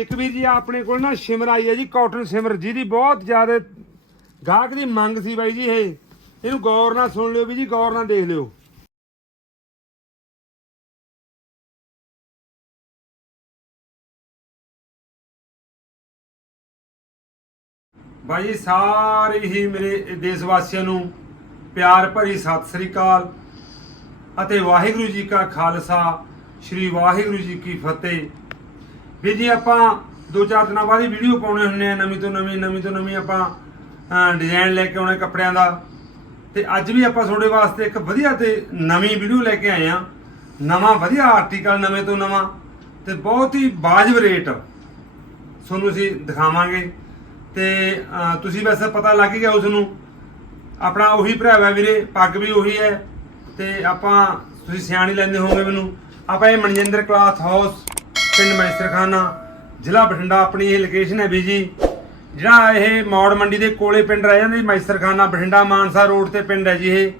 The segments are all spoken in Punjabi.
ਇੱਕ ਵੀਰ ਜੀ, ਆਪਣੇ ਕੋਲ ਨਾ ਸ਼ਿਮਰ ਆਈ ਹੈ ਜੀ ਕਾਟਨ ਸ਼ਿਮਰ, ਜਿਹਦੀ ਬਹੁਤ ਜ਼ਿਆਦਾ ਗਾਹਕ ਦੀ ਮੰਗ ਸੀ ਬਾਈ ਜੀ ਇਹ। ਇਹਨੂੰ ਗੌਰ ਨਾਲ ਸੁਣ ਲਿਓ ਵੀ ਜੀ, ਗੌਰ ਨਾਲ ਦੇਖ ਲਿਓ। ਬਾਈ ਜੀ, ਸਾਰੇ ਹੀ ਮੇਰੇ ਦੇਸ਼ ਵਾਸੀਆਂ ਨੂੰ ਪਿਆਰ ਭਰੀ ਸਤਿ ਸ੍ਰੀ ਅਕਾਲ ਅਤੇ ਵਾਹਿਗੁਰੂ ਜੀ ਕਾ ਖਾਲਸਾ, ਸ੍ਰੀ ਵਾਹਿਗੁਰੂ ਜੀ ਕੀ ਫਤਿਹ। ਵੀ ਜੀ ਆਪਾਂ ਦੋ ਚਾਰ ਦਿਨਾਂ ਬਾਅਦ ਹੀ ਵੀਡੀਓ ਪਾਉਣੇ ਹੁੰਨੇ ਆ, ਨਵੀਂ ਤੋਂ ਨਵੀਂ ਨਵੀਂ ਤੋਂ ਨਵੀਂ ਆਪਾਂ ਡਿਜ਼ਾਈਨ ਲੈ ਕੇ ਆਉਣੇ ਕੱਪੜਿਆਂ ਦਾ। ਤੇ ਅੱਜ ਵੀ ਆਪਾਂ ਤੁਹਾਡੇ ਵਾਸਤੇ ਇੱਕ ਵਧੀਆ ਤੇ ਨਵੀਂ ਵੀਡੀਓ ਲੈ ਕੇ ਆਏ ਆ ਨਵਾਂ ਵਧੀਆ ਆਰਟੀਕਲ ਨਵੇਂ ਤੋਂ ਨਵਾਂ। ਤੇ ਬਹੁਤ ਹੀ ਵਾਜਬ ਰੇਟ ਤੁਹਾਨੂੰ ਅਸੀਂ ਦਿਖਾਵਾਂਗੇ। ਤੇ ਤੁਸੀਂ ਵੈਸੇ ਪਤਾ ਲੱਗ ਗਿਆ ਉਸ ਨੂੰ ਆਪਣਾ ਉਹੀ ਭਰਾਵਾ ਵੀਰੇ, ਪੱਗ ਵੀ ਉਹੀ ਹੈ। ਤੇ ਆਪਾਂ, ਤੁਸੀਂ ਸਿਆਣੀ ਲੈਂਦੇ ਹੋਗੇ ਮੈਨੂੰ। ਆਪਾਂ ਇਹ ਮਨਜਿੰਦਰ ਕਲਾਥ ਹਾਊਸ ਪਿੰਡ ਮੈਸਰਖਾਨਾ ਜ਼ਿਲ੍ਹਾ ਬਠਿੰਡਾ, ਆਪਣੀ ਇਹ ਲੋਕੇਸ਼ਨ ਹੈ ਵੀ ਜੀ ਜਿਹੜਾ ਇਹ ਮੌੜ ਮੰਡੀ ਦੇ ਕੋਲੇ ਪਿੰਡ ਰਹਿ ਜਾਂਦੇ ਮੈਸਰਖਾਨਾ ਬਠਿੰਡਾ ਮਾਨਸਾ ਰੋਡ ਤੇ ਪਿੰਡ ਹੈ ਜੀ ਇਹ।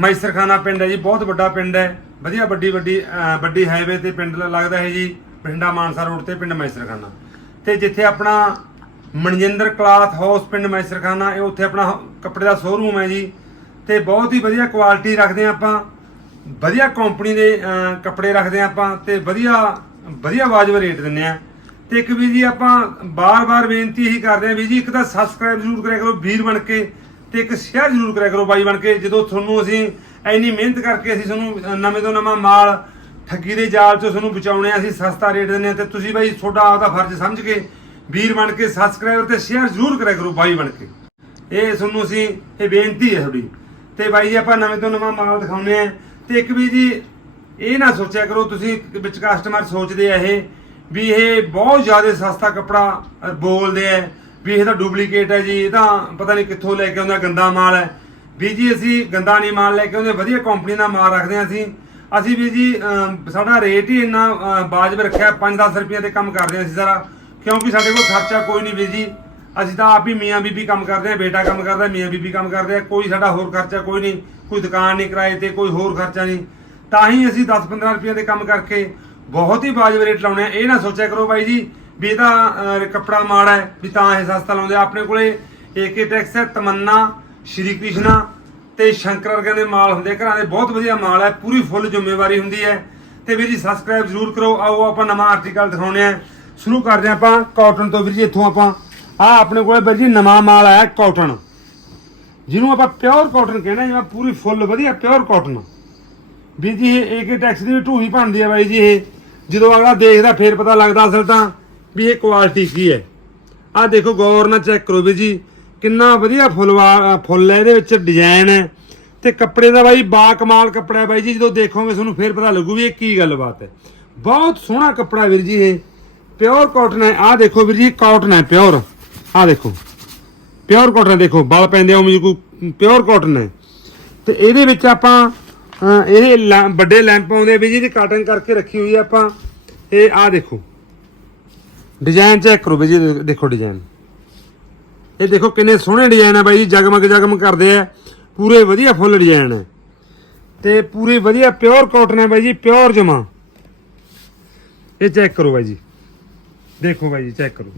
ਮੈਸਰਖਾਨਾ ਪਿੰਡ ਹੈ ਜੀ, ਬਹੁਤ ਵੱਡਾ ਪਿੰਡ ਹੈ। ਵਧੀਆ ਵੱਡੀ ਵੱਡੀ ਵੱਡੀ ਹਾਈਵੇ ਤੇ ਪਿੰਡ ਲੱਗਦਾ ਹੈ ਜੀ, ਬਠਿੰਡਾ ਮਾਨਸਾ ਰੋਡ ਤੇ ਪਿੰਡ ਮੈਸਰਖਾਨਾ ਤੇ ਜਿੱਥੇ ਆਪਣਾ ਮਨਜਿੰਦਰ ਕਲਾਥ ਹਾਊਸ ਪਿੰਡ ਮੈਸਰਖਾਨਾ ਇਹ ਉੱਥੇ ਆਪਣਾ ਕੱਪੜੇ ਦਾ ਸ਼ੋਰੂਮ ਹੈ ਜੀ। ਤੇ ਬਹੁਤ ਹੀ ਵਧੀਆ ਕੁਆਲਿਟੀ ਰੱਖਦੇ ਹਾਂ ਆਪਾਂ। ਵਧੀਆ ਕੰਪਨੀ ਦੇ ਕੱਪੜੇ ਰੱਖਦੇ ਹਾਂ ਆਪਾਂ ਤੇ ਵਧੀਆ ਵਧੀਆ ਵਾਜਬ ਰੇਟ ਦਿੰਨੇ ਆ। ਤੇ ਇੱਕ ਵੀ ਜੀ ਆਪਾਂ ਬਾਰ-ਬਾਰ ਬੇਨਤੀ ਇਹੀ ਕਰਦੇ ਹਾਂ ਵੀ ਜੀ ਇੱਕ ਤਾਂ ਸਬਸਕ੍ਰਾਈਬ ਜ਼ਰੂਰ ਕਰਿਆ ਕਰੋ ਵੀਰ ਬਣ ਕੇ ਤੇ ਇੱਕ ਸ਼ੇਅਰ ਜ਼ਰੂਰ ਕਰਿਆ ਕਰੋ ਬਾਈ ਬਣ ਕੇ। ਜਦੋਂ ਤੁਹਾਨੂੰ ਅਸੀਂ ਇੰਨੀ ਮਿਹਨਤ ਕਰਕੇ ਅਸੀਂ ਤੁਹਾਨੂੰ ਨਵੇਂ ਤੋਂ ਨਵਾਂ ਮਾਲ ਠੱਗੀ ਦੇ ਜਾਲ ਚੋਂ ਤੁਹਾਨੂੰ ਬਚਾਉਣੇ ਆ, ਅਸੀਂ ਸਸਤਾ ਰੇਟ ਦਿੰਦੇ ਆ ਤੇ ਤੁਸੀਂ ਬਾਈ ਤੁਹਾਡਾ ਆਪਦਾ ਫਰਜ਼ ਸਮਝ ਕੇ ਵੀਰ ਬਣ ਕੇ ਸਬਸਕ੍ਰਾਈਬ ਤੇ ਸ਼ੇਅਰ ਜ਼ਰੂਰ ਕਰਿਆ ਕਰੋ ਬਾਈ ਬਣ ਕੇ। ਇਹ ਤੁਹਾਨੂੰ ਅਸੀਂ, ਇਹ ਬੇਨਤੀ ਹੈ ਤੁਹਾਡੀ। ਤੇ ਬਾਈ ਜੀ ਆਪਾਂ ਨਵੇਂ ਤੋਂ ਨਵਾਂ ਮਾਲ ਦਿਖਾਉਨੇ ਆ। ਤੇ ਇੱਕ ਵੀ ਜੀ ਇਹ ਨਾ ਸੋਚਿਆ ਕਰੋ ਤੁਸੀਂ ਵਿੱਚ ਕਸਟਮਰ ਸੋਚਦੇ ਆ ਇਹ ਵੀ ਇਹ ਬਹੁਤ ਜ਼ਿਆਦਾ ਸਸਤਾ ਕੱਪੜਾ ਬੋਲਦੇ ਆ ਵੀ ਇਹ ਤਾਂ ਡੁਪਲੀਕੇਟ ਹੈ ਜੀ ਇਹ ਤਾਂ ਪਤਾ ਨਹੀਂ ਕਿੱਥੋਂ ਲੈ ਕੇ ਆਉਂਦਾ ਗੰਦਾ ਮਾਲ ਹੈ। ਵੀ ਜੀ ਅਸੀਂ ਗੰਦਾ ਨਹੀਂ ਮਾਲ ਲੈ ਕੇ ਆਉਂਦੇ ਵਧੀਆ ਕੰਪਨੀ ਦਾ ਮਾਲ ਰੱਖਦੇ ਹਾਂ ਅਸੀਂ। ਅਸੀਂ ਵੀ ਜੀ ਸਾਡਾ ਰੇਟ ਹੀ ਇੰਨਾ ਅ, ਵਾਜਬ ਰੱਖਿਆ 5-10 ਰੁਪਏ ਤੇ ਕੰਮ ਕਰਦੇ ਹਾਂ ਅਸੀਂ ਸਾਰਾ। ਕਿਉਂਕਿ ਸਾਡੇ ਕੋਲ ਖਰਚਾ ਕੋਈ ਨਹੀਂ ਵੀ ਜੀ ਅਸੀਂ ਤਾਂ ਆਪ ਹੀ ਮੀਆਂ ਬੀਬੀ ਕੰਮ ਕਰਦੇ ਹਾਂ ਬੇਟਾ ਕੰਮ ਕਰਦਾ ਮੀਆਂ ਬੀਬੀ ਕੰਮ ਕਰਦੇ ਆ ਕੋਈ ਸਾਡਾ ਹੋਰ ਖਰਚਾ ਕੋਈ ਨਹੀਂ ਕੋਈ ਦੁਕਾਨ ਨਹੀਂ ਕਿਰਾਏ ਤੇ ਕੋਈ ਹੋਰ ਖਰਚਾ ਨਹੀਂ। ਤਾਂ ਹੀ ਅਸੀਂ 10-15 ਰੁਪਏ ਦੇ ਕੰਮ ਕਰਕੇ ਬਹੁਤ ਹੀ ਵਾਜਬ ਰੇਟ ਲਾਉਣੇ ਆ। ਇਹ ਨਾ ਸੋਚਿਆ ਕਰੋ ਬਾਈ ਜੀ ਵੀ ਇਹਦਾ ਕੱਪੜਾ ਮਾੜਾ ਹੈ, ਵੀ ਤਾਂ ਇਹ ਸਸਤਾ ਲਾਉਂਦੇ ਆਪਣੇ ਕੋਲੇ ਏਕੇ ਟੈਕਸ ਹੈ, ਤਮੰਨਾ, ਸ਼੍ਰੀ ਕ੍ਰਿਸ਼ਨਾ ਤੇ ਸ਼ੰਕਰ ਵਰਗੇ ਦੇ ਮਾਲ ਹੁੰਦੇ ਘਰਾਂ ਦੇ ਬਹੁਤ ਵਧੀਆ ਮਾਲ ਹੈ, ਪੂਰੀ ਫੁੱਲ ਜ਼ਿੰਮੇਵਾਰੀ ਹੁੰਦੀ ਹੈ। ਤੇ ਵੀਰ ਜੀ ਸਬਸਕ੍ਰਾਈਬ ਜ਼ਰੂਰ ਕਰੋ। ਆਓ ਆਪਾਂ ਨਵਾਂ ਆਰਟੀਕਲ ਦਿਖਾਉਣੇ ਆ ਸ਼ੁਰੂ ਕਰਦੇ ਹਾਂ ਆਪਾਂ ਕਾਟਨ ਤੋਂ। ਵੀਰ ਜੀ ਇੱਥੋਂ ਆਪਾਂ, ਆ ਆਪਣੇ ਕੋਲੇ ਵੀਰ ਜੀ ਨਵਾਂ ਮਾਲ ਆਇਆ ਕਾਟਨ ਜਿਹਨੂੰ ਆਪਾਂ ਪਿਓਰ ਕਾਟਨ ਕਹਿੰਦੇ ਜਿਵੇਂ ਪੂਰੀ ਫੁੱਲ, ਵਧੀਆ ਪਿਓਰ ਕਾਟਨ ਵੀ ਜੀ ਇਹ ਏਕੇ ਟੈਕਸ ਦੀ ਵੀ ਢੂਹੀ ਬਣਦੀ ਹੈ ਬਾਈ ਜੀ ਇਹ। ਜਦੋਂ ਅਗਲਾ ਦੇਖਦਾ ਫੇਰ ਪਤਾ ਲੱਗਦਾ ਅਸਲ ਤਾਂ ਵੀ ਇਹ ਕੁਆਲਿਟੀ ਕੀ ਹੈ। ਆਹ ਦੇਖੋ ਗੌਰ ਨਾਲ ਚੈੱਕ ਕਰੋ ਵੀ ਜੀ, ਕਿੰਨਾ ਵਧੀਆ ਫੁੱਲਵਾ ਫੁੱਲ ਹੈ, ਇਹਦੇ ਵਿੱਚ ਡਿਜ਼ਾਈਨ ਹੈ। ਤੇ ਕੱਪੜੇ ਦਾ ਬਾਈ ਬਾ ਕਮਾਲ ਕੱਪੜਾ ਹੈ ਬਾਈ ਜੀ, ਜਦੋਂ ਦੇਖੋਗੇ ਤੁਹਾਨੂੰ ਫੇਰ ਪਤਾ ਲੱਗੂ ਵੀ ਇਹ ਕੀ ਗੱਲਬਾਤ ਹੈ। ਬਹੁਤ ਸੋਹਣਾ ਕੱਪੜਾ ਵੀਰ ਜੀ ਇਹ। ਪਿਓਰ ਕਾਟਨ ਹੈ। ਆਹ ਦੇਖੋ ਵੀਰ ਜੀ ਕਾਟਨ ਹੈ ਪਿਓਰ ਆਹ ਦੇਖੋ। ਪਿਓਰ ਕਾਟਨ ਦੇਖੋ, ਬਲ ਪੈਂਦੇ ਆ ਕੋਈ ਪਿਓਰ ਕਾਟਨ ਹੈ। ਤੇ ਇਹਦੇ ਵਿੱਚ ਆਪਾਂ ਅਹ, ਇਹਦੇ ਲੈ- ਵੱਡੇ ਲੈਂਪ ਆਉਂਦੇ ਵੀ ਜੀ ਦੀ ਕਟਿੰਗ ਕਰਕੇ ਰੱਖੀ ਹੋਈ ਆ ਆਪਾਂ। ਇਹ ਆਹ ਦੇਖੋ। ਡਿਜ਼ਾਈਨ ਚੈੱਕ ਕਰੋ ਵੀ ਜੀ ਦੇ- ਦੇਖੋ ਡਿਜ਼ਾਈਨ ਇਹ ਦੇਖੋ ਕਿੰਨੇ ਸੋਹਣੇ ਡਿਜ਼ਾਈਨ ਆ ਬਾਈ ਜੀ ਜਗਮਗ ਜਗਮ ਕਰਦੇ ਆ। ਪੂਰੇ ਵਧੀਆ ਫੁੱਲ ਡਿਜ਼ਾਈਨ ਹੈ ਤੇ ਪੂਰੀ ਵਧੀਆ ਪਿਓਰ ਕਾਟਨ ਹੈ ਬਾਈ ਜੀ ਪਿਓਰ ਜਮਾ। ਇਹ ਚੈੱਕ ਕਰੋ ਬਾਈ ਜੀ। ਦੇਖੋ ਬਾਈ ਜੀ ਚੈੱਕ ਕਰੋ।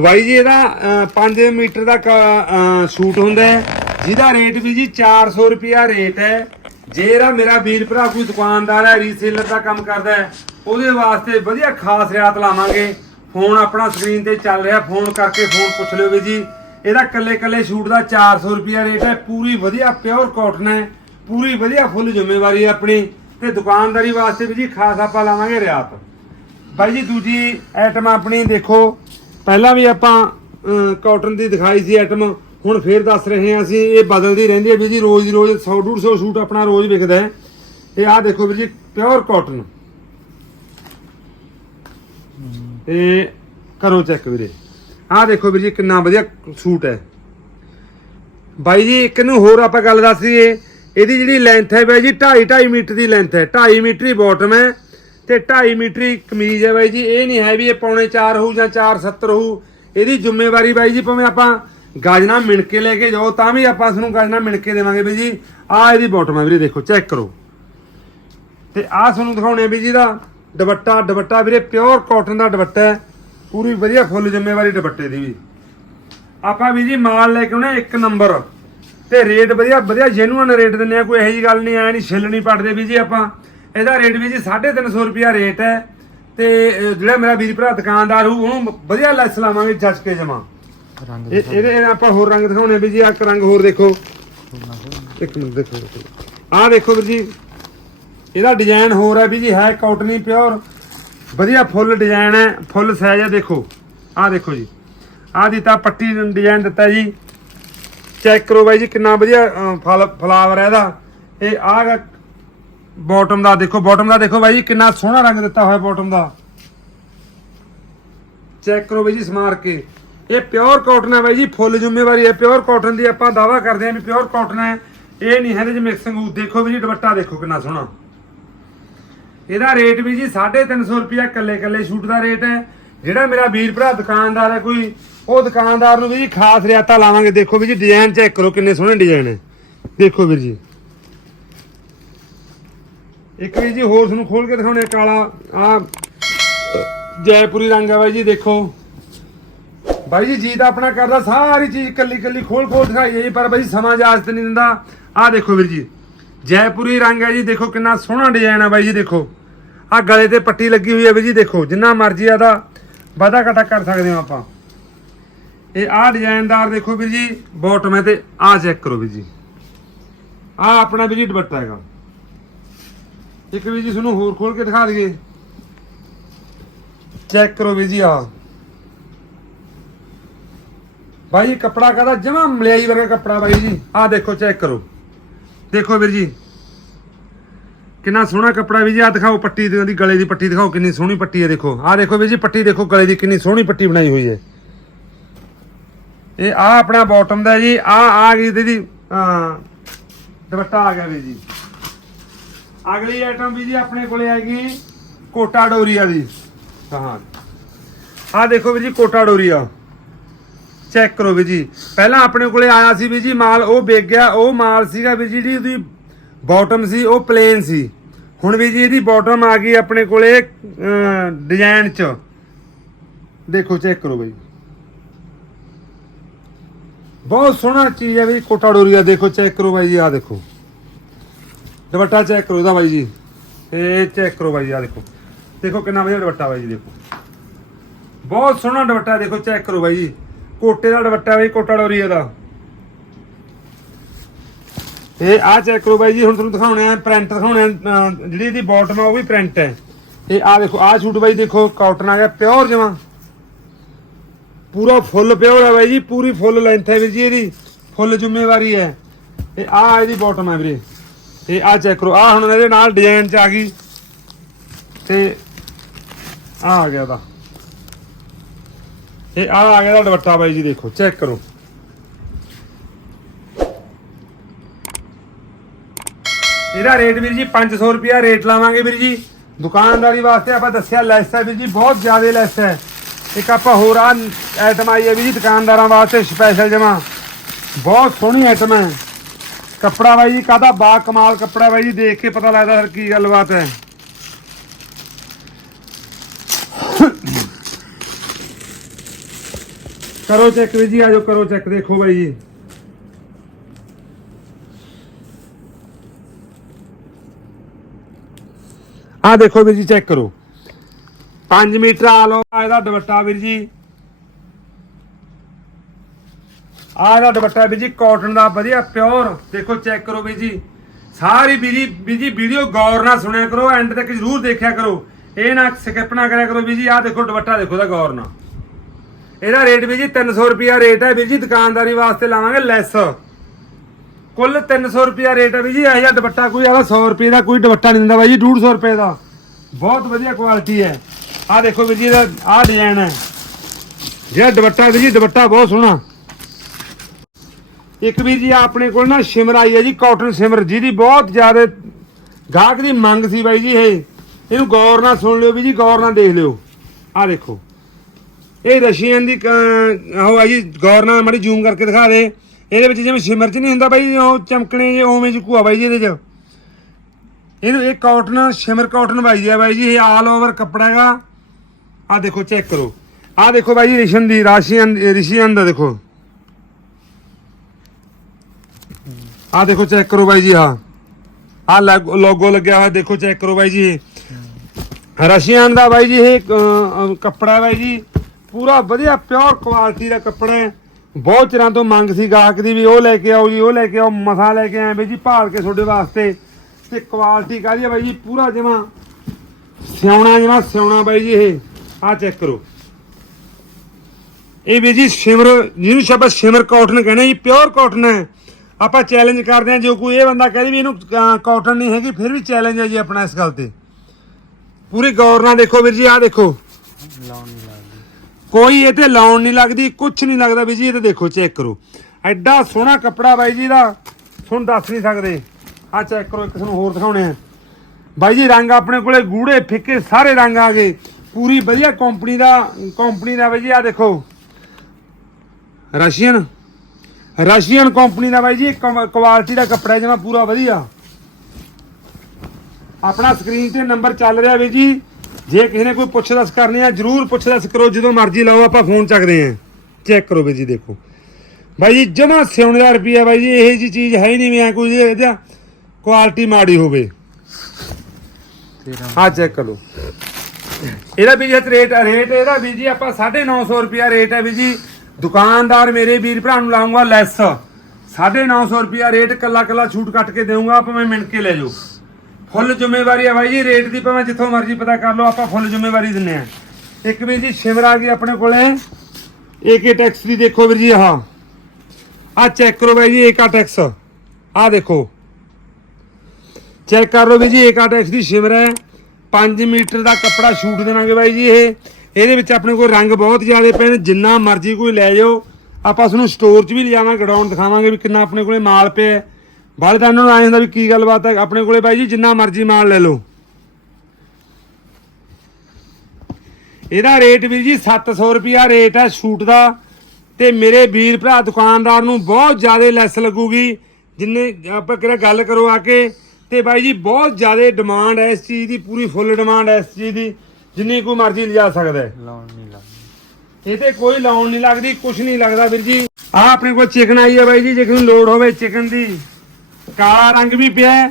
ਬਾਈ ਜੀ ਇਹਦਾ 5 ਮੀਟਰ ਦਾ ਕ- ਅਹ, ਸੂਟ ਹੁੰਦਾ ਹੈ। ਜਿਹਦਾ ਰੇਟ ਵੀ ਜੀ 400 ਰੁਪਿਆ ਰੇਟ ਹੈ। ਜਿਹੜਾ ਮੇਰਾ ਵੀਰ ਭਰਾ ਕੋਈ ਦੁਕਾਨਦਾਰ ਹੈ ਰੀਸੇਲਰ ਦਾ ਕੰਮ ਕਰਦਾ ਹੈ, ਉਹਦੇ ਵਾਸਤੇ ਵਧੀਆ ਖਾਸ ਰਿਆਤ ਲਾਵਾਂਗੇ। ਫੋਨ ਆਪਣਾ ਸਕਰੀਨ ਤੇ ਚੱਲ ਰਿਹਾ, ਫੋਨ ਕਰਕੇ ਫੋਨ ਪੁੱਛ ਲਿਓ ਵੀ ਜੀ। ਇਹਦਾ ਕੱਲੇ ਕੱਲੇ ਸੂਟ ਦਾ 400 ਰੁਪਿਆ ਰੇਟ ਹੈ। ਪੂਰੀ ਵਧੀਆ ਪਿਓਰ ਕਾਟਨ ਹੈ, ਪੂਰੀ ਵਧੀਆ ਫੁੱਲ ਜ਼ਿੰਮੇਵਾਰੀ ਹੈ ਆਪਣੀ। ਤੇ ਦੁਕਾਨਦਾਰੀ ਵਾਸਤੇ ਵੀ ਜੀ ਖਾਸ ਆਪਾਂ ਲਾਵਾਂਗੇ ਰਿਆਤ। ਬਾਈ ਜੀ, ਦੂਜੀ ਆਈਟਮ ਆਪਣੀ ਦੇਖੋ। ਪਹਿਲਾਂ ਵੀ ਆਪਾਂ ਕਾਟਨ ਦੀ ਦਿਖਾਈ ਸੀ ਆਈਟਮ ਹੁਣ ਫੇਰ ਦੱਸ ਰਹੇ ਹਾਂ ਅਸੀਂ, ਇਹ ਬਦਲਦੀ ਰਹਿੰਦੀ ਹੈ ਵੀ ਜੀ ਰੋਜ਼ ਦੀ ਰੋਜ਼ 100 150 ਸੂਟ ਆਪਣਾ ਰੋਜ਼ ਵਿਕਦਾ ਹੈ। ਇਹ ਆਹ ਦੇਖੋ ਵੀ ਜੀ ਪਿਓਰ ਕਾਟਨ ਇਹ ਕਰੋ ਚੈੱਕ ਵੀਰੇ। ਆਹ ਦੇਖੋ ਵੀਰ ਜੀ, ਕਿੰਨਾ ਵਧੀਆ ਸੂਟ ਹੈ। ਬਾਈ ਜੀ, ਇੱਕ ਨੂੰ ਹੋਰ ਆਪਾਂ ਗੱਲ ਦੱਸ ਦਈਏ। ਇਹਦੀ ਜਿਹੜੀ ਲੈਂਥ ਹੈ ਬਾਈ ਜੀ 2.5 2.5 ਮੀਟਰ ਦੀ ਲੈਂਥ ਹੈ। 2.5 ਮੀਟਰ ਹੀ ਬਾਟਮ ਹੈ ਤੇ 2.5 ਮੀਟਰ ਹੀ ਕਮੀਜ਼ ਹੈ ਬਾਈ ਜੀ। ਇਹ ਨਹੀਂ ਹੈ ਵੀ ਇਹ ਪੌਣੇ 4 ਹੋਊ ਜਾਂ 470 ਹੋਊ। ਇਹਦੀ ਜ਼ਿੰਮੇਵਾਰੀ ਬਾਈ ਜੀ, ਭਾਵੇਂ ਆਪਾਂ ਗਾਜਨਾ ਮਿਣ ਕੇ ਲੈ ਕੇ ਜਾਓ, ਤਾਂ ਵੀ ਆਪਾਂ ਤੁਹਾਨੂੰ ਗਾਜਨਾ ਮਿਣ ਕੇ ਦੇਵਾਂਗੇ ਬਾਈ ਜੀ। ਆਹ ਇਹਦੀ ਬਾਟਮ ਹੈ ਵੀਰੇ, ਦੇਖੋ ਚੈੱਕ ਕਰੋ। ਤੇ ਆਹ ਤੁਹਾਨੂੰ ਦਿਖਾਉਣੇ ਵੀ ਜੀ ਦਾ ਦੁਪੱਟਾ। ਦੁਪੱਟਾ ਵੀਰੇ ਪਿਓਰ ਕਾਟਨ ਦਾ ਦੁਪੱਟਾ ਹੈ। ਪੂਰੀ ਵਧੀਆ ਫੁੱਲ ਜ਼ਿੰਮੇਵਾਰੀ ਦੁਪੱਟੇ ਦੀ ਵੀ। ਆਪਾਂ ਵੀ ਜੀ ਮਾਲ ਲੈ ਕੇ ਆਉਣਾ ਇੱਕ ਨੰਬਰ। ਤੇ ਰੇਟ ਵਧੀਆ ਵਧੀਆ ਜੈਨੂਅਨ ਰੇਟ ਦਿੰਨੇ ਆ, ਕੋਈ ਇਹੋ ਜੀ ਗੱਲ ਨਹੀਂ, ਐ ਨਹੀਂ ਛਿੱਲ ਨਹੀਂ ਪੜਦੇ ਵੀ ਜੀ ਆਪਾਂ। ਇਹਦਾ ਰੇਟ ਵੀ ਜੀ 350 ਰੁਪਿਆ ਰੇਟ ਹੈ। ਤੇ ਜਿਹੜਾ ਮੇਰਾ ਵੀਰ ਭਰਾ ਦੁਕਾਨਦਾਰ ਹੋਊ, ਉਹਨੂੰ ਵਧੀਆ ਲੈਸ ਲਾਵਾਂਗੇ, ਜੱਜ ਕੇ ਜਮਾ। ਰੰਗ ਇਹ ਇਹਦੇ ਨਾਲ ਆਪਾਂ ਹੋਰ ਰੰਗ ਦਿਖਾਉਣੇ ਵੀ ਜੀ ਆਹ ਇੱਕ ਰੰਗ ਹੋਰ ਦੇਖੋ। ਇੱਕ ਮਿੰਟ ਦੇਖੋ ਆਹ ਦੇਖੋ ਵੀਰ ਜੀ ਇਹਦਾ ਡਿਜ਼ਾਈਨ ਹੋਰ ਹੈ ਵੀ ਜੀ ਹੈ ਕਾਟਨੀ ਪਿਓਰ ਵਧੀਆ ਫੁੱਲ ਡਿਜ਼ਾਈਨ ਹੈ ਫੁੱਲ ਸਾਈਜ਼ ਹੈ ਦੇਖੋ। ਆਹ ਦੇਖੋ ਜੀ। ਆਹ ਦਿੱਤਾ ਪੱਟੀ ਡਿਜ਼ਾਈਨ ਦਿੱਤਾ ਜੀ। ਚੈੱਕ ਕਰੋ ਬਾਈ ਜੀ ਕਿੰਨਾ ਵਧੀਆ ਅਹ, ਫਲ ਫਲਾਵਰ ਹੈ ਇਹਦਾ। ਇਹ ਆਹ ਬਾਟਮ ਦਾ ਦੇਖੋ ਬਾਟਮ ਦਾ ਦੇਖੋ ਬਾਈ ਜੀ ਕਿੰਨਾ ਸੋਹਣਾ ਰੰਗ ਦਿੱਤਾ ਹੋਇਆ ਬਾਟਮ ਦਾ। ਚੈੱਕ ਕਰੋ ਬਾਈ ਜੀ ਸਮਾਰ ਕੇ। ਇਹ ਪਿਓਰ ਕਾਟਨ ਹੈ ਬਾਈ ਜੀ ਫੁੱਲ ਜ਼ਿੰਮੇਵਾਰੀ ਹੈ। ਪਿਓਰ ਕਾਟਨ ਦੀ ਆਪਾਂ ਦਾਵਾ ਕਰਦੇ ਹਾਂ ਵੀ ਪਿਓਰ ਕਾਟਨ ਹੈ। ਇਹ ਨਹੀਂ ਹੈ ਇਹਦੇ ਚ ਮਿਕਸਿੰਗ ਦੇਖੋ ਵੀ ਜੀ, ਦੁਪੱਟਾ ਦੇਖੋ ਕਿੰਨਾ ਸੋਹਣਾ। ਇਹਦਾ ਰੇਟ ਵੀ ਜੀ 350 ਰੁਪਿਆ ਕੱਲੇ ਕੱਲੇ ਸ਼ੂਟ ਦਾ ਰੇਟ ਹੈ। ਜਿਹੜਾ ਮੇਰਾ ਵੀਰ ਭਰਾ ਦੁਕਾਨਦਾਰ ਹੈ ਕੋਈ, ਉਹ ਦੁਕਾਨਦਾਰ ਨੂੰ ਵੀ ਜੀ ਖਾਸ ਰਿਆਤਾ ਲਾਵਾਂਗੇ। ਦੇਖੋ ਵੀ ਜੀ ਡਿਜ਼ਾਈਨ ਚੈੱਕ ਕਰੋ ਕਿੰਨੇ ਸੋਹਣੇ ਡਿਜ਼ਾਈਨ ਹੈ ਦੇਖੋ ਵੀਰ ਜੀ। ਇੱਕ ਵੀ ਜੀ, ਹੋਰ ਤੁਹਾਨੂੰ ਖੋਲ ਕੇ ਦਿਖਾਉਣੇ ਕਾਲਾ ਆ ਜੈਪੁਰੀ ਰੰਗ ਹੈ ਬਾਈ ਜੀ, ਦੇਖੋ। ਬਾਈ ਜੀ ਜੀ ਤਾਂ ਆਪਣਾ ਕਰਦਾ, ਸਾਰੀ ਚੀਜ਼ ਕੱਲੀ ਕੱਲੀ ਖੋਲ ਖੋਲ ਦਿਖਾਈ ਹੈ ਜੀ, ਪਰ ਬਾਈ ਸਮਾਂ ਇਜਾਜ਼ਤ ਨਹੀਂ ਦਿੰਦਾ। ਆਹ ਦੇਖੋ ਵੀਰ ਜੀ, ਜੈਪੁਰੀ ਰੰਗ ਹੈ ਜੀ, ਦੇਖੋ ਕਿੰਨਾ ਸੋਹਣਾ ਡਿਜ਼ਾਈਨ ਹੈ ਬਾਈ ਜੀ, ਦੇਖੋ। ਆਹ ਗਲੇ ਤੇ ਪੱਟੀ ਲੱਗੀ ਹੋਈ ਹੈ ਵੀਰ ਜੀ, ਦੇਖੋ, ਜਿੰਨਾ ਮਰਜ਼ੀ ਆਦਾ ਵਾਧਾ ਘਟਾ ਕਰ ਸਕਦੇ ਹਾਂ ਆਪਾਂ। ਇਹ ਆਹ ਡਿਜ਼ਾਈਨਦਾਰ ਦੇਖੋ ਵੀਰ ਜੀ ਬਾਟਮ ਹੈ ਤੇ ਆਹ ਚੈੱਕ ਕਰੋ ਵੀਰ ਜੀ। ਆਹ ਆਪਣਾ ਵੀਰ ਜੀ ਦੁਪੱਟਾ ਹੈਗਾ। ਇੱਕ ਵੀਰ ਜੀ, ਤੁਹਾਨੂੰ ਹੋਰ ਖੋਲ ਕੇ ਦਿਖਾ ਦਈਏ। ਚੈੱਕ ਕਰੋ ਵੀਰ ਜੀ, ਆਹ। ਬਾਈ ਜੀ ਕੱਪੜਾ ਕਹਦਾ? ਜਮਾ ਮਲਿਆਈ ਵਰਗਾ ਕੱਪੜਾ ਬਾਈ ਜੀ। ਆਹ ਦੇਖੋ ਚੈੱਕ ਕਰੋ। ਦੇਖੋ ਵੀਰ ਜੀ। ਕਿੰਨਾ ਸੋਹਣਾ ਕੱਪੜਾ ਵੀ ਜੀ। ਆ ਦਿਖਾਓ ਪੱਟੀ ਦੀ ਗਲੇ ਦੀ ਪੱਟੀ ਦਿਖਾਓ, ਕਿੰਨੀ ਸੋਹਣੀ ਪੱਟੀ ਹੈ ਦੇਖੋ। ਆਹ ਦੇਖੋ ਵੀਰ ਜੀ, ਪੱਟੀ ਦੇਖੋ, ਗਲੇ ਦੀ ਕਿੰਨੀ ਸੋਹਣੀ ਪੱਟੀ ਬਣਾਈ ਹੋਈ ਹੈ। ਇਹ ਆ ਆਪਣਾ ਬਾਟਮ ਦਾ ਜੀ। ਆ ਆ ਗਈ ਦੀਦੀ ਹਾਂ ਦੁਪੱਟਾ ਆ ਗਿਆ ਵੀਰ ਜੀ। ਅਗਲੀ ਆਈਟਮ ਵੀ ਜੀ ਆਪਣੇ ਕੋਲੇ ਆਏਗੀ ਕੋਟਾ ਡੋਰੀਆ ਦੀ। ਹਾਂ। ਆ ਦੇਖੋ ਵੀਰ ਜੀ, ਕੋਟਾ ਡੋਰੀਆ। ਚੈੱਕ ਕਰੋ ਵੀਰ ਜੀ। ਪਹਿਲਾਂ ਆਪਣੇ ਕੋਲੇ ਆਇਆ ਸੀ ਵੀ ਜੀ ਮਾਲ, ਉਹ ਵੇਚ ਗਿਆ, ਉਹ ਮਾਲ ਸੀਗਾ ਵੀਰ ਜੀ ਉਹਦੀ ਬਾਟਮ ਸੀ, ਉਹ ਪਲੇਨ ਸੀ। ਹੁਣ ਵੀ ਜੀ ਇਹਦੀ ਬਾਟਮ ਆ ਗਈ ਆਪਣੇ ਕੋਲੇ ਡਿਜ਼ਾਈਨ ਚ। ਦੇਖੋ, ਚੈੱਕ ਕਰੋ ਬਈ। ਬਹੁਤ ਸੋਹਣਾ ਚੀਜ਼ ਹੈ ਵੀ ਕੋਟਾ ਡੋਰੀਆ, ਦੇਖੋ, ਚੈੱਕ ਕਰੋ ਬਾਈ ਜੀ ਆ ਦੇਖੋ। ਦੁਪੱਟਾ ਚੈੱਕ ਕਰੋ ਇਹਦਾ ਬਾਈ ਜੀ। ਇਹ ਚੈੱਕ ਕਰੋ ਬਾਈ ਜੀ ਆ ਦੇਖੋ। ਦੇਖੋ ਕਿੰਨਾ ਵਧੀਆ ਦੁਪੱਟਾ ਬਾਈ ਜੀ, ਦੇਖੋ। ਬਹੁਤ ਸੋਹਣਾ ਦੁਪੱਟਾ, ਦੇਖੋ, ਚੈੱਕ ਕਰੋ ਬਾਈ ਜੀ। ਕੋਟੇ ਦਾ ਦੁਪੱਟਾ ਬਾਈ ਕੋਟਾ ਡੋਰੀਆ ਦਾ। ਇਹ ਆ ਚੈੱਕ ਕਰੋ ਬਾਈ ਜੀ, ਹੁਣ ਤੁਹਾਨੂੰ ਦਿਖਾਉਣੇ ਆ ਪ੍ਰਿੰਟ ਦਿਖਾਉਣੇ ਆ ਜਿਹੜੀ ਇਹਦੀ ਬਾਟਮ ਆ, ਉਹ ਵੀ ਪ੍ਰਿੰਟ ਹੈ। ਇਹ ਆ ਦੇਖੋ, ਆ ਸੂਟ ਬਾਈ ਦੇਖੋ ਕਾਟਨ ਆ ਗਿਆ ਪਿਓਰ ਜਮਾ ਪੂਰਾ ਫੁੱਲ ਪਿਓਰ ਹੈ ਬਾਈ ਜੀ, ਪੂਰੀ ਫੁੱਲ ਲੈਂਥ ਹੈ ਵੀਰ ਜੀ ਇਹਦੀ। ਫੁੱਲ ਜ਼ਿੰਮੇਵਾਰੀ ਹੈ। ਇਹ ਆ ਇਹਦੀ ਬਾਟਮ ਹੈ ਵੀਰੇ। ਤੇ ਆ ਚੈੱਕ ਕਰੋ। ਆ ਹੁਣ ਇਹਦੇ ਨਾਲ ਡਿਜ਼ਾਈਨ ਚ ਆ ਗਈ। ਤੇ ਆ ਆ ਗਿਆ ਦਾ ਇਹ ਆ ਆ ਗਿਆ ਦਾ ਦੁਪੱਟਾ ਬਾਈ ਜੀ, ਦੇਖੋ ਚੈੱਕ ਕਰੋ। ਇਹਦਾ ਰੇਟ ਵੀਰ ਜੀ 500 ਰੁਪਿਆ ਰੇਟ ਲਾਵਾਂਗੇ ਵੀਰ ਜੀ। ਦੁਕਾਨਦਾਰੀ ਵਾਸਤੇ ਆਪਾਂ ਦੱਸਿਆ ਲੈਸ ਹੈ ਵੀਰ ਜੀ, ਬਹੁਤ ਜ਼ਿਆਦਾ ਲੈਸ ਹੈ। ਇੱਕ ਆਪਾਂ ਹੋਰ ਆ ਆਈਟਮ ਆਈ ਹੈ ਵੀਰ ਜੀ, ਦੁਕਾਨਦਾਰਾਂ ਵਾਸਤੇ ਸਪੈਸ਼ਲ ਜਮਾ। ਬਹੁਤ ਸੋਹਣੀ ਆਈਟਮ ਹੈ। ਕੱਪੜਾ ਬਾਈ ਜੀ, ਕਾਹਦਾ ਬਾ ਕਮਾਲ ਕੱਪੜਾ ਬਾਈ ਜੀ, ਦੇਖ ਕੇ ਪਤਾ ਲੱਗਦਾ ਸਰ ਕੀ ਗੱਲਬਾਤ ਹੈ। ਕਰੋ ਚੈੱਕ ਵੀਰ ਜੀ ਆਜੋ ਕਰੋ ਚੈੱਕ, ਦੇਖੋ ਬਾਈ ਜੀ। ਆ ਦੇਖੋ ਵੀਰ ਜੀ, ਚੈੱਕ ਕਰੋ। 5 ਮੀਟਰ ਆ ਲਓ ਇਹਦਾ ਦੁਪੱਟਾ ਵੀਰ ਜੀ। ਆਹ ਇਹਦਾ ਦੁਪੱਟਾ ਵੀਰ ਜੀ ਕਾਟਨ ਦਾ ਵਧੀਆ ਪਿਓਰ ਦੇਖੋ, ਚੈੱਕ ਕਰੋ ਵੀਰ ਜੀ। ਸਾਰੀ ਵੀਰ ਵੀਰ ਜੀ, ਵੀਡੀਓ ਗੌਰ ਨਾਲ ਸੁਣਿਆ ਕਰੋ ਐਂਡ ਤੱਕ ਜ਼ਰੂਰ ਦੇਖਿਆ ਕਰੋ। ਇਹ ਨਾ ਸਕਿਪ ਨਾ ਕਰਿਆ ਕਰੋ ਵੀਰ ਜੀ, ਆਹ ਦੇਖੋ, ਦੁਪੱਟਾ ਦੇਖੋ ਦਾ ਗੌਰ ਨਾਲ। ਇਹਦਾ ਰੇਟ ਵੀਰ ਜੀ 300 ਰੁਪਿਆ ਰੇਟ ਹੈ ਵੀਰ ਜੀ, ਦੁਕਾਨਦਾਰੀ ਵਾਸਤੇ ਲਾਵਾਂਗੇ ਲੈਸ। ਕੁੱਲ 300 ਰੁਪਿਆ ਰੇਟ ਹੈ ਵੀ ਜੀ, ਇਹ ਜਿਹਾ ਦੁਪੱਟਾ ਕੋਈ ਆਦਾ 100 ਰੁਪਏ ਦਾ, ਕੋਈ ਦੁਪੱਟਾ ਨਹੀਂ ਦਿੰਦਾ ਬਾਈ ਜੀ 150 ਰੁਪਏ ਦਾ। ਬਹੁਤ ਵਧੀਆ ਕੁਆਲਿਟੀ ਹੈ। ਆਹ ਦੇਖੋ ਵੀਰ ਜੀ, ਇਹਦਾ ਆਹ ਡਿਜ਼ਾਈਨ ਹੈ। ਜਿਹੜਾ ਦੁਪੱਟਾ ਵੀਰ ਜੀ, ਦੁਪੱਟਾ ਬਹੁਤ ਸੋਹਣਾ। ਇੱਕ ਵੀਰ ਜੀ ਆਪਣੇ ਕੋਲ ਨਾ ਸ਼ਿਮਰ ਆਈ ਹੈ ਜੀ ਕਾਟਨ ਸ਼ਿਮਰ, ਜਿਹਦੀ ਬਹੁਤ ਜ਼ਿਆਦਾ ਗਾਹਕ ਦੀ ਮੰਗ ਸੀ ਬਾਈ ਜੀ ਇਹ। ਇਹਨੂੰ ਗੌਰ ਨਾਲ ਸੁਣ ਲਿਓ ਵੀ ਜੀ, ਗੌਰ ਨਾਲ ਦੇਖ ਲਿਓ। ਆਹ ਦੇਖੋ। ਇਹ ਰਸ਼ੀਅਨ ਦੀ ਉਹ ਹੈ ਜੀ, ਗੌਰ ਨਾਲ ਮੜੀ ਜ਼ੂਮ ਕਰਕੇ ਦਿਖਾ ਦੇ। ਇਹਦੇ ਵਿੱਚ ਜਿਵੇਂ ਸ਼ਿਮਰ ਚ ਨਹੀਂ ਹੁੰਦਾ ਬਾਈ, ਉਹ ਚਮਕਣੇ ਜੇ ਉਵੇਂ ਚ ਘੂਆ ਬਾਈ ਜੀ ਇਹਦੇ ਚ। ਇਹਨੂੰ ਇਹ ਕਾਟਨ, ਸ਼ਿਮਰ ਕਾਟਨ ਬਾਈ ਹੈ ਬਾਈ ਜੀ, ਇਹ ਆਲ ਓਵਰ ਕੱਪੜਾ ਹੈਗਾ। ਆ ਦੇਖੋ ਚੈੱਕ ਕਰੋ। ਆ ਦੇਖੋ ਬਾਈ ਜੀ ਰਿਸ਼ਨ ਦੀ, ਰਾਸ਼ੀਅਨ ਰਿਸ਼ੀਅਨ ਦਾ ਦੇਖੋ। ਆ ਦੇਖੋ ਚੈੱਕ ਕਰੋ ਬਾਈ ਜੀ ਹਾਂ ਆ ਲੋਗੋ ਲੱਗਿਆ ਹੋਇਆ, ਦੇਖੋ ਚੈੱਕ ਕਰੋ ਬਾਈ ਜੀ, ਇਹ। ਰਸ਼ੀਅਨ ਦਾ ਬਾਈ ਜੀ, ਇਹ ਕੱਪੜਾ ਬਾਈ ਜੀ। ਪੂਰਾ ਵਧੀਆ ਪਿਓਰ ਕੁਆਲਿਟੀ ਦਾ ਕੱਪੜਾ ਹੈ। ਬਹੁਤ ਚਿਰਾਂ ਤੋਂ ਮੰਗ ਸੀ ਗਾਹਕ ਦੀ ਵੀ ਉਹ ਲੈ ਕੇ ਆਓ ਜੀ, ਉਹ ਲੈ ਕੇ ਆਓ, ਮਸਾ ਲੈ ਕੇ ਆਏ ਬਾਈ ਜੀ, ਭਾਲ ਕੇ ਤੁਹਾਡੇ ਵਾਸਤੇ। ਤੇ ਕੁਆਲਿਟੀ ਕਾਹਦੀ ਹੈ ਬਾਈ ਜੀ? ਪੂਰਾ ਜਮਾ ਸਿਉਣਾ ਜਮਾ ਸਿਉਣਾ ਬਾਈ ਜੀ ਇਹ। ਆ ਚੈੱਕ ਕਰੋ। ਇਹ ਵੀ ਜੀ ਸ਼ਿਮਰ, ਜਿਹਨੂੰ ਸ਼ਬਦ ਸ਼ਿਮਰ ਕਾਟਨ ਕਹਿੰਦੇ ਜੀ ਪਿਓਰ ਕਾਟਨ ਹੈ। ਆਪਾਂ ਚੈਲੰਜ ਕਰਦੇ ਹਾਂ, ਜੋ ਕੋਈ ਇਹ ਬੰਦਾ ਕਹੇ ਵੀ ਇਹਨੂੰ ਕਾਟਨ ਨਹੀਂ ਹੈਗੀ, ਫਿਰ ਵੀ ਚੈਲੰਜ ਹੈ ਜੀ ਆਪਣਾ ਇਸ ਗੱਲ ਤੇ। ਪੂਰੀ ਗੌਰ ਨਾਲ ਦੇਖੋ ਵੀਰ ਜੀ, ਆਹ ਦੇਖੋ। ਲਾਉਣ ਕੋਈ ਇਹ ਤੇ ਲਾਉਣ ਨਹੀਂ ਲੱਗਦੀ ਕੁਝ ਨਹੀਂ ਲੱਗਦਾ ਵੀ ਜੀ, ਇਹ ਤੇ ਦੇਖੋ ਚੈੱਕ ਕਰੋ। ਐਡਾ ਸੋਹਣਾ ਕੱਪੜਾ ਬਾਈ ਜੀ ਦਾ, ਤੁਹਾਨੂੰ ਦੱਸ ਨਹੀਂ ਸਕਦੇ। ਆ ਚੈੱਕ ਕਰੋ, ਇੱਕ ਤੁਹਾਨੂੰ ਹੋਰ ਦਿਖਾਉਣੇ ਆ। ਬਾਈ ਜੀ, ਰੰਗ ਆਪਣੇ ਕੋਲੇ ਗੂੜੇ, ਫਿੱਕੇ, ਸਾਰੇ ਰੰਗ ਆ ਗਏ। ਪੂਰੀ ਵਧੀਆ ਕੰਪਨੀ ਦਾ ਕੰਪਨੀ ਦਾ ਬਾਈ ਜੀ ਆ ਦੇਖੋ। ਰਸ਼ੀਅਨ ਰਸ਼ੀਅਨ ਕੰਪਨੀ ਦਾ ਬਾਈ ਜੀ ਕੁਆਲਿਟੀ ਦਾ ਕੱਪੜਾ ਜਮਾ ਪੂਰਾ ਵਧੀਆ। ਆਪਣਾ ਸਕਰੀਨ ਤੇ ਨੰਬਰ ਚੱਲ ਰਿਹਾ ਵੀ ਜੀ। ਜੇ ਕਿਸੇ ਨੇ ਕੋਈ ਪੁੱਛ ਦੱਸ ਕਰਨੀ ਆ ਜਰੂਰ ਪੁੱਛ ਦੱਸ ਕਰੋ ਜਦੋਂ ਮਰਜ਼ੀ ਲਾਓ ਆਪਾਂ ਫੋਨ ਚੱਕਦੇ ਆਂ। ਚੈੱਕ ਕਰੋ ਵੀ ਜੀ ਦੇਖੋ। ਬਾਈ ਜੀ ਜਮਾ 9000 ਰੁਪਿਆ ਬਾਈ ਜੀ ਇਹ ਜੀ ਚੀਜ਼ ਹੈ ਹੀ ਨਹੀਂ ਮੈਂ ਕੋਈ ਇਹਦਾ ਕੁਆਲਿਟੀ ਮਾੜੀ ਹੋਵੇ। ਹਾਂ ਚੈੱਕ ਕਰ। ਇਹਦਾ ਵੀ ਜੀ ਰੇਟ ਰੇਟ ਇਹਦਾ ਵੀ ਜੀ ਆਪਾਂ 950 ਰੁਪਿਆ ਰੇਟ ਹੈ ਵੀ ਜੀ। ਦੁਕਾਨਦਾਰ ਮੇਰੇ ਵੀਰ ਭਰਾ ਨੂੰ ਲਾਉਂਗਾ ਲੈਸ 950 ਰੁਪਿਆ ਰੇਟ ਕੱਲਾ ਕੱਲਾ ਛੂਟ ਕੱਟ ਕੇ ਦੇਵਾਂਗਾ ਭਾਵੇਂ ਮਿਣ ਕੇ ਲੈ ਜਾਓ। ਫੁੱਲ ਜ਼ਿੰਮੇਵਾਰੀ ਹੈ ਬਾਈ ਜੀ, ਰੇਟ ਦੀ ਭਾਵੇਂ ਜਿੱਥੋਂ ਮਰਜ਼ੀ ਪਤਾ ਕਰ ਲਓ, ਆਪਾਂ ਫੁੱਲ ਜ਼ਿੰਮੇਵਾਰੀ ਦਿੰਨੇ ਆ। ਇੱਕ ਵੀ ਜੀ ਸ਼ਿਮਰਾ ਆ ਗਈ ਆਪਣੇ ਕੋਲੇ। ਏਕੇ ਟੈਕਸ ਦੀ ਦੇਖੋ ਵੀਰ ਜੀ, ਆਹ। ਆ ਚੈੱਕ ਕਰੋ ਬਾਈ ਜੀ ਏਕਾ ਟੈਕਸ ਆ ਦੇਖੋ। ਚੈੱਕ ਕਰ ਲਓ ਵੀ ਜੀ ਏਕਾ ਟੈਕਸ ਦੀ ਸ਼ਿਮਰਾ ਹੈ। 5 ਮੀਟਰ ਦਾ ਕੱਪੜਾ ਸ਼ੂਟ ਦੇਵਾਂਗੇ ਬਾਈ ਜੀ ਇਹ। ਇਹਦੇ ਵਿੱਚ ਆਪਣੇ ਕੋਲ ਰੰਗ ਬਹੁਤ ਜ਼ਿਆਦਾ ਪਏ ਨੇ, ਜਿੰਨਾ ਮਰਜ਼ੀ ਕੋਈ ਲੈ ਜਾਓ। ਆਪਾਂ ਉਸ ਨੂੰ ਸਟੋਰ 'ਚ ਵੀ ਲਿਜਾਵਾਂਗੇ ਗਡਾਉਣ ਦਿਖਾਵਾਂਗੇ ਵੀ ਕਿੰਨਾ ਆਪਣੇ ਕੋਲੇ ਮਾਲ ਪਿਆ ਬਾਅਦ ਤਾਂ ਇਹਨਾਂ ਨੂੰ ਆਏ ਹੁੰਦਾ ਵੀ ਕੀ ਗੱਲਬਾਤ ਹੈ ਆਪਣੇ ਕੋਲੇ ਬਾਈ ਜੀ ਜਿੰਨਾ ਮਰਜ਼ੀ ਮਾਲ ਲੈ ਲਓ। ਇਹਦਾ ਰੇਟ ਵੀ ਜੀ 700 ਰੁਪਿਆ ਰੇਟ ਹੈ ਸ਼ੂਟ ਦਾ ਤੇ ਮੇਰੇ ਵੀਰ ਭਰਾ ਦੁਕਾਨਦਾਰ ਨੂੰ ਬਹੁਤ ਜ਼ਿਆਦਾ ਲੈਸ ਲੱਗੂਗੀ। ਜਿੰਨੇ ਆਪਾਂ ਕਿਹੜਾ ਗੱਲ ਕਰੋ ਆ ਕੇ ਤੇ ਬਾਈ ਜੀ ਬਹੁਤ ਜ਼ਿਆਦਾ ਡਿਮਾਂਡ ਹੈ ਇਸ ਚੀਜ਼ ਦੀ ਪੂਰੀ ਫੁੱਲ ਡਿਮਾਂਡ ਹੈ ਇਸ ਚੀਜ਼ ਦੀ ਜਿੰਨੀ ਕੋਈ ਮਰਜ਼ੀ ਲਿਜਾ ਸਕਦਾ ਹੈ। ਲਾਉਣ ਨਹੀਂ ਲੱਗਦੀ। ਇਹ ਤੇ ਕੋਈ ਲਾਉਣ ਨਹੀਂ ਲੱਗਦੀ ਕੁਝ ਨਹੀਂ ਲੱਗਦਾ ਵੀਰ ਜੀ। ਆ ਆਪਣੇ ਕੋਲ ਚਿਕਨ ਆਈ ਹੈ ਬਾਈ ਜੀ ਜੇ ਨੂੰ ਲੋੜ ਹੋਵੇ ਚਿਕਨ ਦੀ। ਕਾਲਾ ਰੰਗ ਵੀ ਪਿਆ ਹੈ,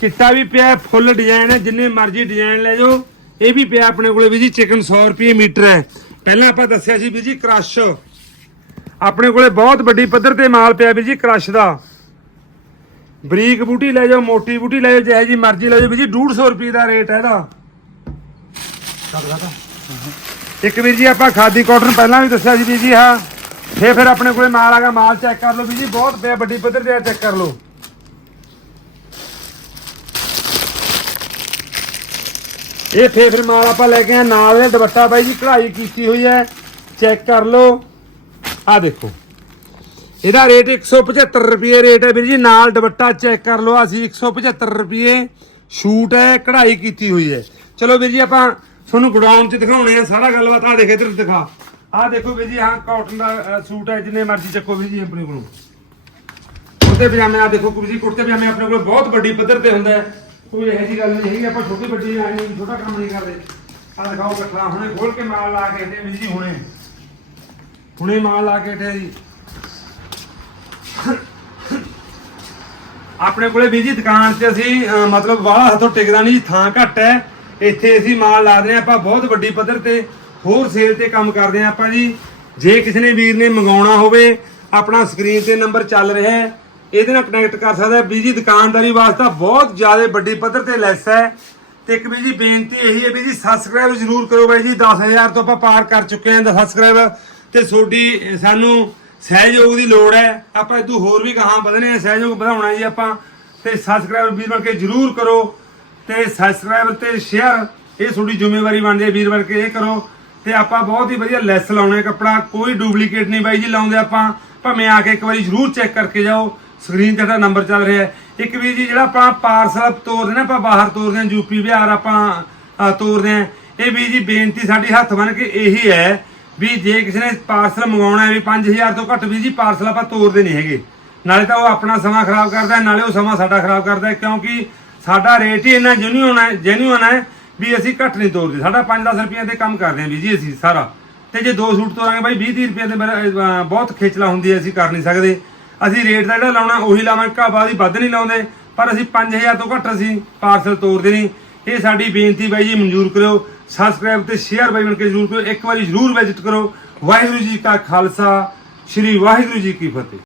ਚਿੱਟਾ ਵੀ ਪਿਆ ਹੈ, ਫੁੱਲ ਡਿਜ਼ਾਈਨ ਹੈ ਜਿੰਨੇ ਮਰਜ਼ੀ ਡਿਜ਼ਾਈਨ ਲੈ ਜਾਓ। ਇਹ ਵੀ ਪਿਆ ਆਪਣੇ ਕੋਲੇ ਵੀ ਜੀ ਚਿਕਨ 100 ਰੁਪਏ ਮੀਟਰ ਹੈ। ਪਹਿਲਾਂ ਆਪਾਂ ਦੱਸਿਆ ਸੀ ਵੀ ਜੀ ਕ੍ਰਸ਼ ਆਪਣੇ ਕੋਲੇ ਬਹੁਤ ਵੱਡੀ ਪੱਧਰ ਤੇ ਮਾਲ ਪਿਆ ਵੀ ਜੀ ਕ੍ਰਸ਼ ਦਾ। ਬਰੀਕ ਬੂਟੀ ਲੈ ਜਾਓ ਮੋਟੀ ਬੂਟੀ ਲੈ ਜਾਓ ਜਿਹੇ ਜੀ ਮਰਜ਼ੀ ਲੈ ਜਾਓ ਵੀ ਜੀ 150 ਰੁਪਏ ਦਾ ਰੇਟ ਹੈ ਇਹਦਾ। ਇੱਕ ਵੀਰ ਜੀ ਆਪਾਂ ਖਾਦੀ ਕਾਟਨ ਪਹਿਲਾਂ ਵੀ ਦੱਸਿਆ ਸੀ ਵੀ ਜੀ ਹਾਂ। ਫੇਰ ਫਿਰ ਆਪਣੇ ਕੋਲੇ ਮਾਲ ਆ ਗਿਆ ਮਾਲ ਚੈੱਕ ਕਰ ਲਓ ਵੀ ਜੀ ਬਹੁਤ ਪਿਆ ਵੱਡੀ ਪੱਧਰ ਤੇ ਆ ਚੈੱਕ ਕਰ ਲਓ। ਇਹ ਫੇਰ ਫਿਰ ਮਾਲ ਆਪਾਂ ਲੈ ਕੇ ਆ ਨਾਲ ਇਹ ਦੁਪੱਟਾ ਬਾਈ ਜੀ, ਕਢਾਈ ਕੀਤੀ ਹੋਈ ਹੈ। ਚੈੱਕ ਕਰ ਲਓ। ਆ ਦੇਖੋ। ਇਹਦਾ ਰੇਟ 175 ਰੁਪਏ ਰੇਟ ਹੈ ਵੀਰ ਜੀ, ਨਾਲ ਦੁਪੱਟਾ ਚੈੱਕ ਕਰ ਲਓ। ਅਸੀਂ 175 ਰੁਪਏ ਸ਼ੂਟ ਹੈ, ਕਢਾਈ ਕੀਤੀ ਹੋਈ ਹੈ। ਚਲੋ ਵੀਰ ਜੀ, ਆਪਾਂ ਤੁਹਾਨੂੰ ਗੋਡਾਊਨ 'ਚ ਦਿਖਾਉਣੇ ਆ, ਸਾਰਾ ਗੱਲਬਾਤ ਆ ਦੇਖ, ਇੱਧਰ ਦਿਖਾ। ਆ ਦੇਖੋ ਵੀਰ ਜੀ ਹਾਂ ਕਾਟਨ ਦਾ ਸੂਟ ਹੈ, ਜਿੰਨੇ ਮਰਜ਼ੀ ਚੱਕੋ ਵੀਰ ਜੀ, ਆਪਣੇ ਕੋਲੋਂ। ਕੁੜਤੇ ਪਜਾਮੇ ਆ ਦੇਖੋ ਵੀਰ ਜੀ, ਕੁੜਤੇ ਪਜਾਮੇ ਆਪਣੇ ਕੋਲ ਬਹੁਤ ਵੱਡੀ ਪੱਧਰ ਤੇ ਹੁੰਦਾ ਹੈ। ਕੋਈ ਇਹੋ ਜਿਹੀ ਗੱਲ ਨਹੀਂ ਹੈਗੀ ਆਪਾਂ ਛੋਟੀ ਵੱਡੀ ਨਹੀਂ ਛੋਟਾ ਕੰਮ ਨਹੀਂ ਕਰਦੇ। ਆ ਦਿਖਾਓ ਇਕੱਠਾ ਹੁਣੇ ਖੋਲ ਕੇ ਮਾਲ ਲਾ ਕੇ ਹਟੇ ਜੀ ਹੁਣੇ। ਹੁਣੇ ਮਾਲ ਲਾ ਕੇ ਹਟੇ ਜੀ। ਆਪਣੇ ਕੋਲੇ ਵੀ ਜੀ ਦੁਕਾਨ ਤੇ ਅਸੀਂ ਮਤਲਬ ਬਾਹਲਾ ਹੱਥੋਂ ਟਿਕਦਾ ਨਹੀਂ ਜੀ, ਥਾਂ ਘੱਟ ਹੈ। ਇੱਥੇ ਅਸੀਂ ਮਾਲ ਲਾ ਰਹੇ ਆਪਾਂ ਬਹੁਤ ਵੱਡੀ ਪੱਧਰ ਤੇ ਹੋਰ ਸੇਲ ਤੇ ਕੰਮ ਕਰਦੇ ਹਾਂ ਆਪਾਂ ਜੀ। ਜੇ ਕਿਸੇ ਨੇ ਵੀਰ ਨੇ ਮੰਗਾਉਣਾ ਹੋਵੇ ਆਪਣਾ ਸਕਰੀਨ ਤੇ ਨੰਬਰ ਚੱਲ ਰਿਹਾ ਹੈ। ਇਹਦੇ ਨਾਲ ਕਨੈਕਟ ਕਰ ਸਕਦਾ ਹੈ। ਵੀ ਜੀ ਦੁਕਾਨਦਾਰੀ ਵਾਸਤਾ ਬਹੁਤ ਜ਼ਿਆਦਾ ਵੱਡੀ ਪੱਧਰ ਤੇ ਲੈਸ ਹੈ। ਤੇ ਇੱਕ ਵੀ ਜੀ ਬੇਨਤੀ ਇਹੀ ਹੈ ਵੀ ਜੀ ਸਬਸਕ੍ਰਾਈਬ ਜ਼ਰੂਰ ਕਰੋ ਬਾਈ ਜੀ। 10000 ਤੋਂ ਆਪਾਂ ਪਾਰ ਕਰ ਚੁੱਕੇ ਹਾਂ ਸਬਸਕ੍ਰਾਈਬ ਤੇ ਤੁਹਾਡੀ ਸਾਨੂੰ ਸਹਿਯੋਗ ਦੀ ਲੋੜ ਹੈ। ਆਪਾਂ ਇਦੋਂ ਹੋਰ ਵੀ ਗਾਹਾਂ ਵਧਣੇ ਆ। ਸਹਿਯੋਗ ਵਧਾਉਣਾ ਜੀ ਆਪਾਂ। ਤੇ ਸਬਸਕ੍ਰਾਈਬ ਵੀਰ ਬਣ ਕੇ ਜਰੂਰ ਕਰੋ। ਤੇ ਸਬਸਕ੍ਰਾਈਬ ਤੇ ਸ਼ੇਅਰ ਇਹ ਤੁਹਾਡੀ ਜ਼ਿੰਮੇਵਾਰੀ ਬਣਦੀ ਹੈ ਵੀਰ ਬਣ ਕੇ, ਇਹ ਕਰੋ। ਤੇ ਆਪਾਂ ਬਹੁਤ ਹੀ ਵਧੀਆ ਲੈਸ ਲਾਉਣੇ ਕੱਪੜਾ। ਕੋਈ ਡੁਪਲੀਕੇਟ ਨਹੀਂ ਬਾਈ ਜੀ ਲਾਉਂਦੇ ਆਪਾਂ। ਭਾਵੇਂ ਆ ਕੇ ਇੱਕ ਵਾਰੀ ਜਰੂਰ ਚੈੱਕ ਕਰਕੇ ਜਾਓ। ਸਕਰੀਨ ਤੇ ਸਾਡਾ ਨੰਬਰ ਚੱਲ ਰਿਹਾ ਇੱਕ ਵੀ ਜੀ, ਜਿਹੜਾ ਆਪਾਂ ਪਾਰਸਲ ਤੋਰਦੇ ਨਾ, ਆਪਾਂ ਬਾਹਰ ਤੋਰਦੇ ਹਾਂ ਯੂਪੀ ਬਿਹਾਰ ਆਪਾਂ ਤੋਰਦੇ ਹਾਂ। ਇਹ ਵੀ ਜੀ, ਬੇਨਤੀ ਸਾਡੀ ਹੱਥ ਬਣ ਕੇ ਇਹੀ ਹੈ ਵੀ ਜੇ ਕਿਸੇ ਨੇ ਪਾਰਸਲ ਮੰਗਾਉਣਾ ਹੈ ਵੀ 5000 ਤੋਂ ਘੱਟ ਵੀ ਜੀ ਪਾਰਸਲ ਆਪਾਂ ਤੋਰਦੇ ਨਹੀਂ ਹੈਗੇ। ਨਾਲੇ ਤਾਂ ਉਹ ਆਪਣਾ ਸਮਾਂ ਖਰਾਬ ਕਰਦਾ ਹੈ, ਨਾਲੇ ਉਹ ਸਮਾਂ ਸਾਡਾ ਖਰਾਬ ਕਰਦਾ ਹੈ, ਕਿਉਂਕਿ ਸਾਡਾ ਰੇਟ ਹੀ ਇੰਨਾ ਜੈਨੂਇਨ ਹੈ ਜੈਨੂਇਨ ਹੈ ਵੀ ਅਸੀਂ ਘੱਟ ਨਹੀਂ ਤੋਰਦੇ। ਸਾਡਾ 5-10 ਰੁਪਏ 'ਤੇ ਕੰਮ ਕਰਦੇ ਹਾਂ ਵੀ ਜੀ ਅਸੀਂ ਸਾਰਾ। ਤੇ ਜੇ ਦੋ ਸੂਟ ਤੋਰਾਂਗੇ ਬਾਈ 20-30 ਰੁਪਏ 'ਤੇ ਬਹੁਤ ਖੇਚਲਾ ਹੁੰਦੀ ਹੈ, ਅਸੀਂ ਕਰ ਨਹੀਂ ਸਕਦੇ। ਅਸੀਂ ਰੇਟ ਦਾ ਜਿਹੜਾ ਲਾਉਣਾ ਉਹੀ ਲਾਵਾਂਗੇ ਘਾਬਾ ਦੀ ਵੱਧ ਨਹੀਂ ਲਾਉਂਦੇ, ਪਰ ਅਸੀਂ 5000 ਤੋਂ ਘੱਟ ਅਸੀਂ ਪਾਰਸਲ ਤੋਰਦੇ ਨਹੀਂ। ਇਹ ਸਾਡੀ ਬੇਨਤੀ ਬਾਈ ਜੀ, ਮਨਜ਼ੂਰ ਕਰਿਓ ਸਬਸਕ੍ਰਾਈਬ ਤੇ ਸ਼ੇਅਰ ਬਾਈ ਬਣ ਕੇ ਜ਼ਰੂਰ ਕਰੋ ਇੱਕ ਵਾਰੀ ਜ਼ਰੂਰ ਵਿਜ਼ਿਟ ਕਰੋ। ਵਾਹਿਗੁਰੂ ਜੀ ਕਾ ਖਾਲਸਾ, ਸ੍ਰੀ ਵਾਹਿਗੁਰੂ ਜੀ ਕੀ ਫਤਿਹ।